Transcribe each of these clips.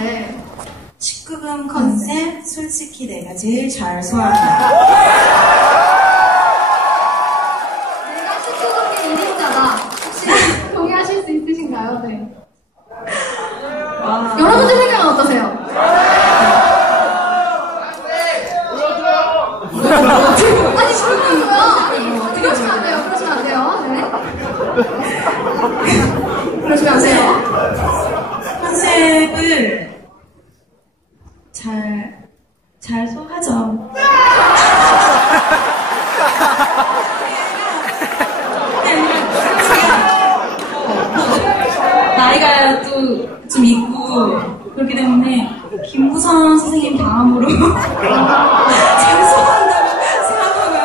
네. 19금 컨셉 솔직히 내가 제일 잘 소화한다. 내가 19금의 1인자다. 혹시 동의하실 수 있으신가요? 네. 와. 여러분들 생각은 어떠세요? 아니, 그러면서요. 아니, 그러시면 안 돼요. 그러시면 안 돼요. 네. 그러시면 안 돼요. 컨셉을 잘, 잘 소화하죠. 나이가 또 좀 있고 그렇기 때문에 김부선 선생님 다음으로 잘 소화한다고 생각하고요.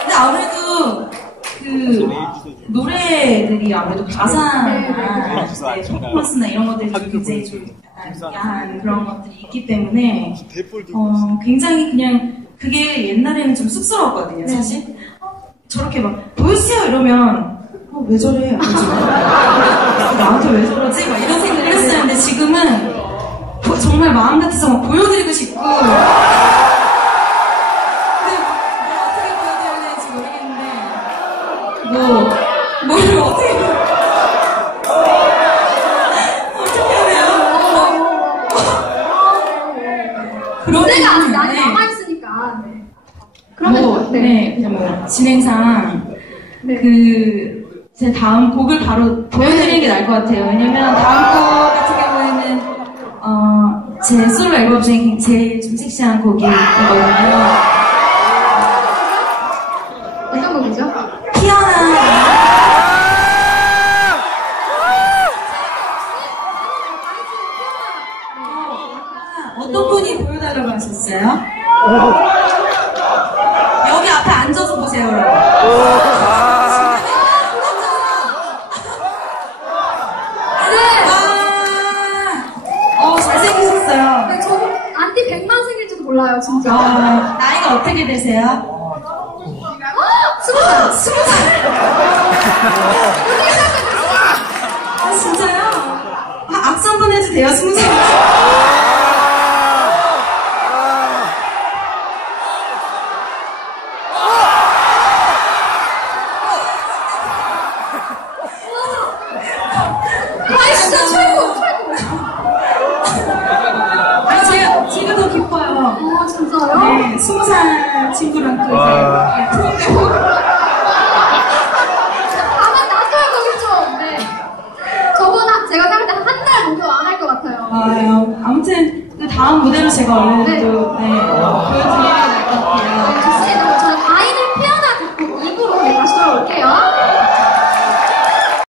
근데 아무래도 그 노래들이 아무래도 가사나 네, 퍼포먼스나 이런 것들이 좀 굉장히 좀 약간 야한 그런 것들이 있기 때문에 어, 굉장히 그냥 그게 옛날에는 좀 쑥스러웠거든요, 사실. 어, 저렇게 막 보여주세요 이러면 어, 왜 저래? 왜 저래? 나한테 왜 저러지? 막 이런 생각을. 근데 지금은 보- 정말 마음 같아서 막 보여드리고 싶고 근데 뭐 어떻게 보여드려야 될지 모르겠는데 뭐뭘 어떻게 어떻게 해야 돼요? 그런 때문에 많이 남아있으니까. 네. 그러면, 뭐, 네. 네, 그냥 뭐 진행상 네. 그 제 다음 곡을 바로 보여드리는 게 나을 것 같아요. 왜냐면 다음 곡 어, 제 솔로 앨범 중에 제일 좀 섹시한 곡이 있거든요. 어떤 곡이죠? 피어나 어떤 분이 보여달라고 하셨어요? 여기 앞에 앉아서 보세요, 여러분. 아, 어, 잘생기셨어요. 네, 저 안티 100만 생길지도 몰라요, 진짜. 아, 나이가 어떻게 되세요? 아, 스무 살! 스무 살! 아, 진짜요? 아, 악수 한 번 해도 돼요, 스무 살. 아이, 진짜 최고! 더 기뻐요. 아, 진짜요? 네, 스무 살 친구랑 또 이제 통하고. 아마 놔둬야 거겠죠? 네. 저번 한, 제가 생각할 때 한 달 목표 안 할 것 같아요. 아, 아무튼 그 다음 무대로 제가 얼른 네. 또 네, 어, 보여드릴